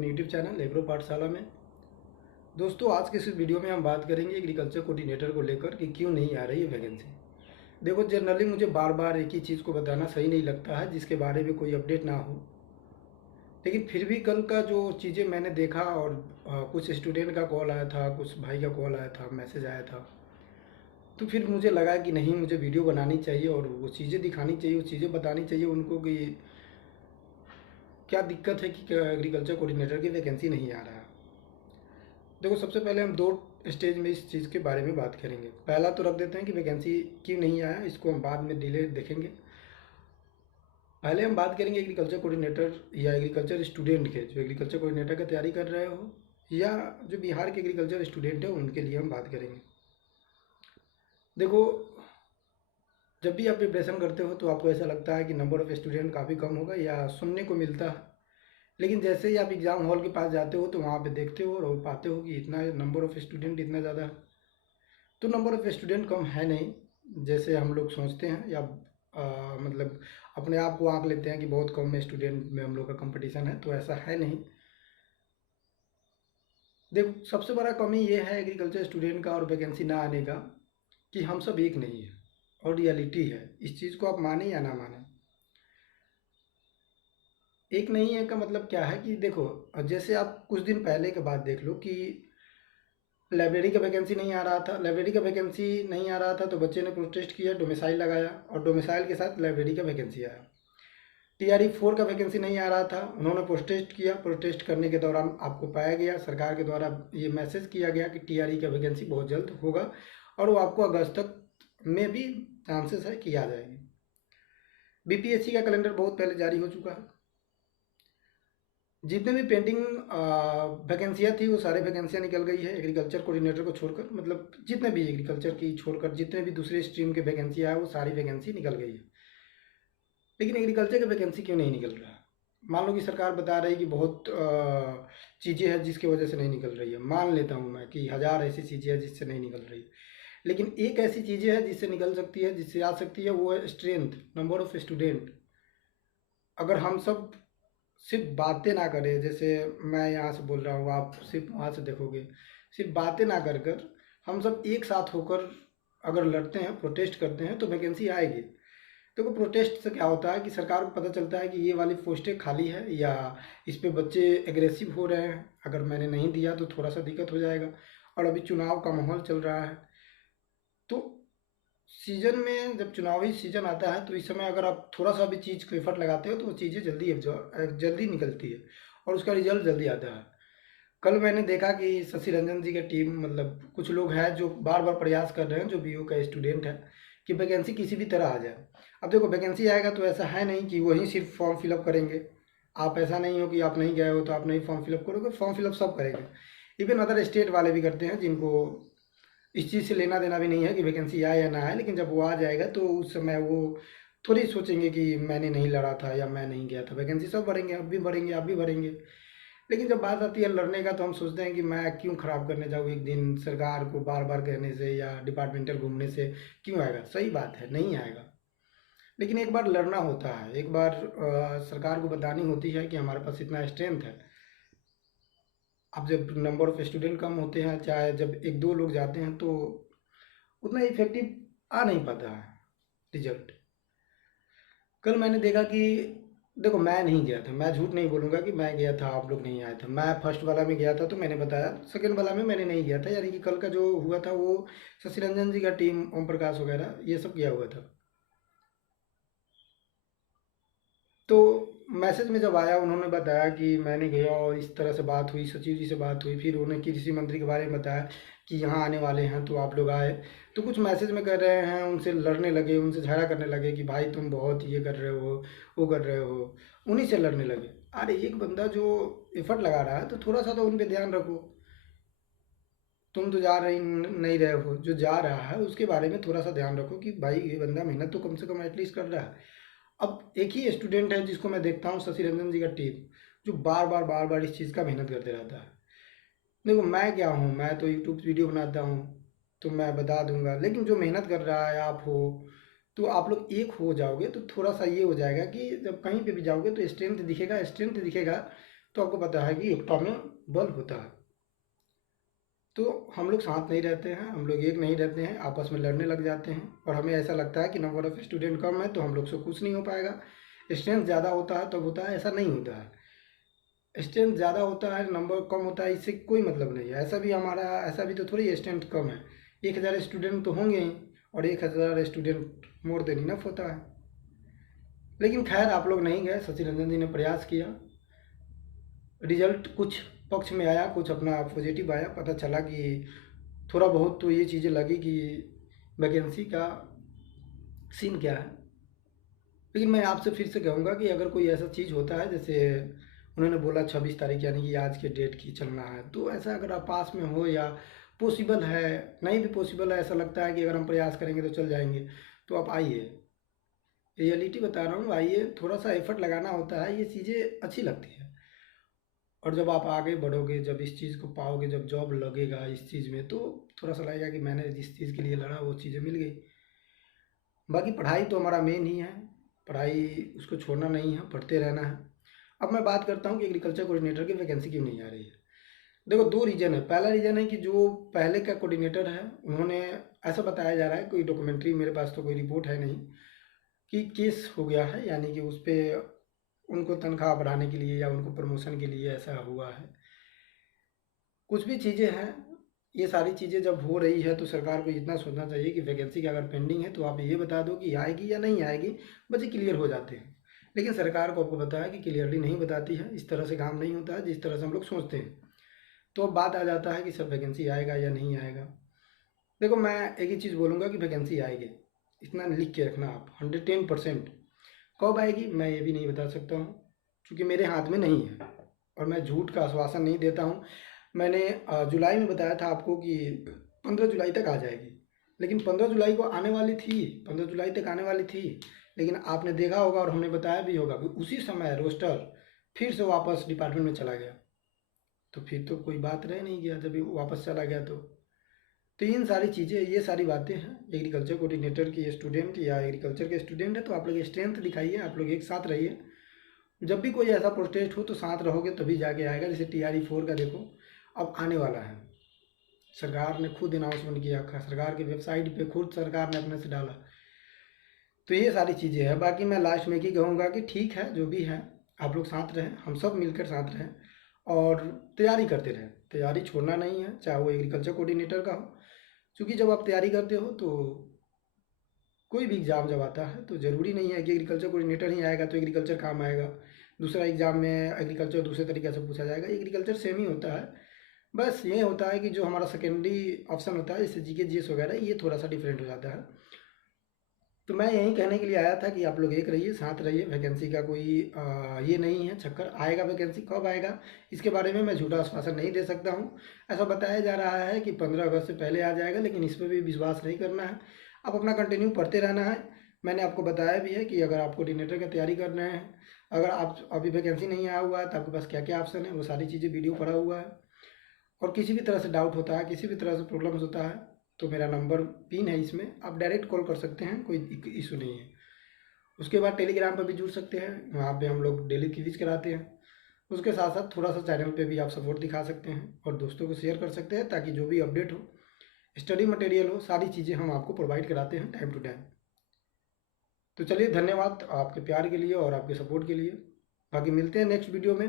YouTube channel agro पाठशाला में। दोस्तों, आज के इस वीडियो में हम बात करेंगे एग्रीकल्चर कोऑर्डिनेटर को लेकर कि क्यों नहीं आ रही है वैकेंसी। देखो, जनरली मुझे बार बार एक ही चीज़ को बताना सही नहीं लगता है जिसके बारे में कोई अपडेट ना हो। लेकिन फिर भी कल का जो चीज़ें मैंने देखा और कुछ स्टूडेंट का कॉल आया था, कुछ भाई का कॉल आया था, मैसेज आया था, तो फिर मुझे लगा कि नहीं, मुझे वीडियो बनानी चाहिए और वो चीज़ें दिखानी चाहिए, वो चीज़ें बतानी चाहिए उनको कि क्या दिक्कत है कि एग्रीकल्चर कोऑर्डिनेटर की वैकेंसी नहीं आ रहा है। देखो, सबसे पहले हम दो स्टेज में इस चीज़ के बारे में बात करेंगे। पहला तो रख देते हैं कि वैकेंसी क्यों नहीं आया, इसको हम बाद में डिले देखेंगे। पहले हम बात करेंगे एग्रीकल्चर कोऑर्डिनेटर या एग्रीकल्चर स्टूडेंट के, जो एग्रीकल्चर कोऑर्डिनेटर की तैयारी कर रहे हो, या जो बिहार के एग्रीकल्चर स्टूडेंट है उनके लिए हम बात करेंगे। देखो, जब भी आप प्रिपरेशन करते हो तो आपको ऐसा लगता है कि नंबर ऑफ़ स्टूडेंट काफ़ी कम होगा या सुनने को मिलता है। लेकिन जैसे ही आप एग्ज़ाम हॉल के पास जाते हो तो वहाँ पे देखते हो और पाते हो कि इतना नंबर ऑफ़ स्टूडेंट इतना ज़्यादा है। तो नंबर ऑफ़ स्टूडेंट कम है नहीं, जैसे हम लोग सोचते हैं या मतलब अपने आप को आँक लेते हैं कि बहुत कम स्टूडेंट में हम लोग का कंपटीशन है, तो ऐसा है नहीं। देखो, सबसे बड़ा कमी ये है एग्रीकल्चर स्टूडेंट का और वैकेंसी ना आने का कि हम सब एक नहीं है, और रियलिटी है। इस चीज़ को आप माने या ना माने, एक नहीं है का मतलब क्या है कि देखो, जैसे आप कुछ दिन पहले के बात देख लो कि लाइब्रेरी का वैकेंसी नहीं आ रहा था। लाइब्रेरी का वैकेंसी नहीं आ रहा था तो बच्चे ने प्रोटेस्ट किया, डोमिसाइल लगाया और डोमिसाइल के साथ लाइब्रेरी का वैकेंसी आया। टीआरई 4 का वैकेंसी नहीं आ रहा था, उन्होंने प्रोटेस्ट किया। प्रोटेस्ट करने के दौरान आपको पाया गया, सरकार के द्वारा ये मैसेज किया गया कि टीआरई का वैकेंसी बहुत जल्द होगा और वो आपको अगस्त तक में भी चांसेस है कि आ जाएगी। बीपीएससी का कैलेंडर बहुत पहले जारी हो चुका है। जितने भी पेंडिंग वैकेंसियाँ थी वो सारी वैकेंसियाँ निकल गई है एग्रीकल्चर कोऑर्डिनेटर को छोड़कर। मतलब जितने भी एग्रीकल्चर की छोड़कर जितने भी दूसरे स्ट्रीम के वैकेंसियाँ है वो सारी वैकेंसी निकल गई है। लेकिन एग्रीकल्चर की वैकेंसी क्यों नहीं निकल रहा है? मान लो कि सरकार बता रही है कि बहुत चीज़ें हैं जिसकी वजह से नहीं निकल रही है। मान लेता हूँ मैं कि 1000 ऐसी चीज़ें हैं जिससे नहीं निकल रही है, लेकिन एक ऐसी चीज़ें है जिससे निकल सकती है, जिससे आ सकती है, वो है स्ट्रेंथ, नंबर ऑफ स्टूडेंट। अगर हम सब सिर्फ बातें ना करें, जैसे मैं यहाँ से बोल रहा हूँ, आप सिर्फ वहाँ से देखोगे, सिर्फ बातें ना कर कर हम सब एक साथ होकर अगर लड़ते हैं, प्रोटेस्ट करते हैं, तो वैकेंसी आएगी। देखो, प्रोटेस्ट से क्या होता है कि सरकार को पता चलता है कि ये वाली पोस्टें खाली है या इस पे बच्चे एग्रेसिव हो रहे हैं, अगर मैंने नहीं दिया तो थोड़ा सा दिक्कत हो जाएगा। और अभी चुनाव का माहौल चल रहा है, तो सीजन में जब चुनावी सीजन आता है तो इस समय अगर आप थोड़ा सा भी चीज़ को एफर्ट लगाते हो तो वो चीज़ें जल्दी जल्दी निकलती है और उसका रिजल्ट जल्दी आता है। कल मैंने देखा कि शशि रंजन जी की टीम, मतलब कुछ लोग हैं जो बार बार प्रयास कर रहे हैं, जो बीयू का स्टूडेंट है, कि वैकेंसी किसी भी तरह आ जाए। अब देखो, वैकेंसी आएगा तो ऐसा है नहीं कि वही सिर्फ फॉर्म फिलअप करेंगे। आप ऐसा नहीं हो कि आप नहीं गए हो तो आप नहीं फॉर्म फिलअप करोगे, फॉर्म फिलअप सब करेंगे। इवन अदर स्टेट वाले भी करते हैं, जिनको इस चीज़ से लेना देना भी नहीं है कि वैकेंसी आए या ना आए। लेकिन जब वो आ जाएगा तो उस समय वो थोड़ी सोचेंगे कि मैंने नहीं लड़ा था या मैं नहीं गया था। वैकेंसी सब भरेंगे, अब भी भरेंगे, आप भी भरेंगे। लेकिन जब बात आती है लड़ने का तो हम सोचते हैं कि मैं क्यों ख़राब करने जाऊँ एक दिन, सरकार को बार बार कहने से या डिपार्टमेंटल घूमने से क्यों आएगा? सही बात है, नहीं आएगा। लेकिन एक बार लड़ना होता है, एक बार सरकार को बतानी होती है कि हमारे पास इतना स्ट्रेंथ है। अब जब नंबर ऑफ़ स्टूडेंट कम होते हैं, चाहे जब एक दो लोग जाते हैं, तो उतना इफेक्टिव आ नहीं पाता है रिजल्ट। कल मैंने देखा कि देखो, मैं नहीं गया था, मैं झूठ नहीं बोलूँगा कि मैं गया था, आप लोग नहीं आए थे। मैं फर्स्ट वाला में गया था तो मैंने बताया, सेकंड वाला में मैंने नहीं गया था। यानी कि कल का जो हुआ था वो शशि रंजन जी का टीम, ओम प्रकाश वगैरह ये सब किया हुआ था। तो मैसेज में जब आया, उन्होंने बताया कि मैंने गया और इस तरह से बात हुई, सचिव जी से बात हुई, फिर उन्हें कृषि मंत्री के बारे में बताया कि यहाँ आने वाले हैं तो आप लोग आए। तो कुछ मैसेज में कर रहे हैं, उनसे लड़ने लगे, उनसे झगड़ा करने लगे कि भाई तुम बहुत ये कर रहे हो, वो कर रहे हो, उन्हीं से लड़ने लगे। अरे, एक बंदा जो एफर्ट लगा रहा है तो थोड़ा सा तो उन पे ध्यान रखो। तुम तो जा रही नहीं रहे हो, जो जा रहा है उसके बारे में थोड़ा सा ध्यान रखो कि भाई ये बंदा मेहनत तो कम से कम एटलीस्ट कर रहा है। अब एक ही स्टूडेंट है जिसको मैं देखता हूँ, शशि रंजन जी का टीम, जो बार बार इस चीज़ का मेहनत करते रहता है। देखो, मैं क्या हूँ, मैं तो यूट्यूब वीडियो बनाता हूँ तो मैं बता दूंगा, लेकिन जो मेहनत कर रहा है आप हो, तो आप लोग एक हो जाओगे तो थोड़ा सा ये हो जाएगा कि जब कहीं पे भी जाओगे तो स्ट्रेंथ दिखेगा, स्ट्रेंथ दिखेगा। तो आपको पता है कि एकता में बल होता है। तो हम लोग साथ नहीं रहते हैं, हम लोग एक नहीं रहते हैं, आपस में लड़ने लग जाते हैं। और हमें ऐसा लगता है कि नंबर ऑफ़ स्टूडेंट कम है तो हम लोग से कुछ नहीं हो पाएगा। स्ट्रेंथ ज़्यादा होता है तब होता है, ऐसा नहीं होता है। स्ट्रेंथ ज़्यादा होता है, नंबर कम होता है, इससे कोई मतलब नहीं है। ऐसा भी तो थोड़ी स्ट्रेंथ कम है। 1000 स्टूडेंट तो होंगे ही, और 1000 स्टूडेंट मोर देन इनफ होता है। लेकिन खैर आप लोग नहीं गए, शशि रंजन जी ने प्रयास किया, रिजल्ट कुछ पक्ष में आया, कुछ अपना पॉजिटिव आया। पता चला कि थोड़ा बहुत तो ये चीज़ें लगी कि वैकेंसी का सीन क्या है। लेकिन मैं आपसे फिर से कहूँगा कि अगर कोई ऐसा चीज़ होता है, जैसे उन्होंने बोला 26 तारीख यानी कि आज के डेट की चलना है, तो ऐसा अगर आप पास में हो या पॉसिबल है, नहीं भी पॉसिबल है, ऐसा लगता है कि अगर हम प्रयास करेंगे तो चल जाएंगे, तो आप आइए। रियलिटी बता रहा हूँ, आइए। थोड़ा सा एफर्ट लगाना होता है, ये चीज़ें अच्छी लगती है। और जब आप आगे बढ़ोगे, जब इस चीज़ को पाओगे, जब जॉब लगेगा इस चीज़ में, तो थोड़ा सा लगेगा कि मैंने जिस चीज़ के लिए लड़ा वो चीज़ें मिल गई। बाकी पढ़ाई तो हमारा मेन ही है, पढ़ाई उसको छोड़ना नहीं है, पढ़ते रहना है। अब मैं बात करता हूँ कि एग्रीकल्चर कोऑर्डिनेटर की वैकेंसी क्यों नहीं आ रही है। देखो, दो रीज़न है। पहला रीज़न है कि जो पहले का कोऑर्डिनेटर है, उन्होंने, ऐसा बताया जा रहा है, कोई डॉक्यूमेंट्री मेरे पास तो कोई रिपोर्ट है नहीं, कि केस हो गया है, यानी कि उस पर उनको तनख्वाह बढ़ाने के लिए या उनको प्रमोशन के लिए ऐसा हुआ है। कुछ भी चीज़ें हैं, ये सारी चीज़ें जब हो रही है तो सरकार को इतना सोचना चाहिए कि वैकेंसी का अगर पेंडिंग है तो आप ये बता दो कि आएगी या नहीं आएगी, बच्चे क्लियर हो जाते हैं। लेकिन सरकार को आपको पता है कि क्लियरली नहीं बताती है, इस तरह से काम नहीं होता है जिस तरह से हम लोग सोचते हैं। तो अब बात आ जाता है कि सर वैकेंसी आएगा या नहीं आएगा। देखो, मैं एक ही चीज़ बोलूँगा कि वैकेंसी आएगी, इतना लिख के रखना आप, 110%। कब आएगी मैं ये भी नहीं बता सकता हूँ, क्योंकि मेरे हाथ में नहीं है, और मैं झूठ का आश्वासन नहीं देता हूँ। मैंने जुलाई में बताया था आपको कि 15 जुलाई तक आ जाएगी, लेकिन 15 जुलाई को आने वाली थी, 15 जुलाई तक आने वाली थी। लेकिन आपने देखा होगा और हमने बताया भी होगा कि उसी समय रोस्टर फिर से वापस डिपार्टमेंट में चला गया। तो फिर तो कोई बात रह नहीं गया जब ये वापस चला गया। तो इन सारी चीज़ें, ये सारी बातें हैं। एग्रीकल्चर कोऑर्डिनेटर की स्टूडेंट या एग्रीकल्चर के स्टूडेंट है तो आप लोग स्ट्रेंथ दिखाइए, आप लोग एक साथ रहिए। जब भी कोई ऐसा प्रोटेस्ट हो तो साथ रहोगे तभी जाके आएगा। जैसे TRE 4 का देखो, अब आने वाला है, सरकार ने खुद अनाउंसमेंट किया, सरकार की वेबसाइट पे खुद सरकार ने अपने से डाला। तो ये सारी चीज़ें हैं। बाकी मैं लास्ट में ही कहूँगा कि ठीक है, जो भी है आप लोग साथ रहें, हम सब मिलकर साथ रहें और तैयारी करते रहें। तैयारी छोड़ना नहीं है, चाहे वो एग्रीकल्चर कोऑर्डिनेटर का हो, क्योंकि जब आप तैयारी करते हो तो कोई भी एग्ज़ाम जब आता है तो ज़रूरी नहीं है कि एग्रीकल्चर कोऑर्डिनेटर ही आएगा तो एग्रीकल्चर काम आएगा। दूसरा एग्ज़ाम में एग्रीकल्चर दूसरे तरीके से पूछा जाएगा, एग्रीकल्चर सेम ही होता है। बस ये होता है कि जो हमारा सेकेंडरी ऑप्शन होता है, जैसे GK GS वगैरह, ये थोड़ा सा डिफरेंट हो जाता है। तो मैं यही कहने के लिए आया था कि आप लोग एक रहिए, साथ रहिए। वैकेंसी का कोई ये नहीं है चक्कर, आएगा वैकेंसी, कब आएगा इसके बारे में मैं झूठा आश्वासन नहीं दे सकता हूँ। ऐसा बताया जा रहा है कि 15 अगस्त से पहले आ जाएगा, लेकिन इस पर भी विश्वास नहीं करना है। आप अपना कंटिन्यू पढ़ते रहना है। मैंने आपको बताया भी है कि अगर आप कोऑर्डिनेटर की तैयारी कर रहे हैं, अगर आप अभी वैकेंसी नहीं आया हुआ है तो आपके पास क्या क्या ऑप्शन है, वो सारी चीज़ें वीडियो पड़ा हुआ है। और किसी भी तरह से डाउट होता है, किसी भी तरह से प्रॉब्लम्स होता है, तो मेरा नंबर पिन है इसमें, आप डायरेक्ट कॉल कर सकते हैं, कोई इशू नहीं है। उसके बाद टेलीग्राम पर भी जुड़ सकते हैं, वहाँ पे हम लोग डेली क्विज कराते हैं। उसके साथ साथ थोड़ा सा चैनल पे भी आप सपोर्ट दिखा सकते हैं और दोस्तों को शेयर कर सकते हैं, ताकि जो भी अपडेट हो, स्टडी मटेरियल हो, सारी चीज़ें हम आपको प्रोवाइड कराते हैं टाइम टू टाइम। तो चलिए, धन्यवाद आपके प्यार के लिए और आपके सपोर्ट के लिए। बाकी मिलते हैं नेक्स्ट वीडियो में।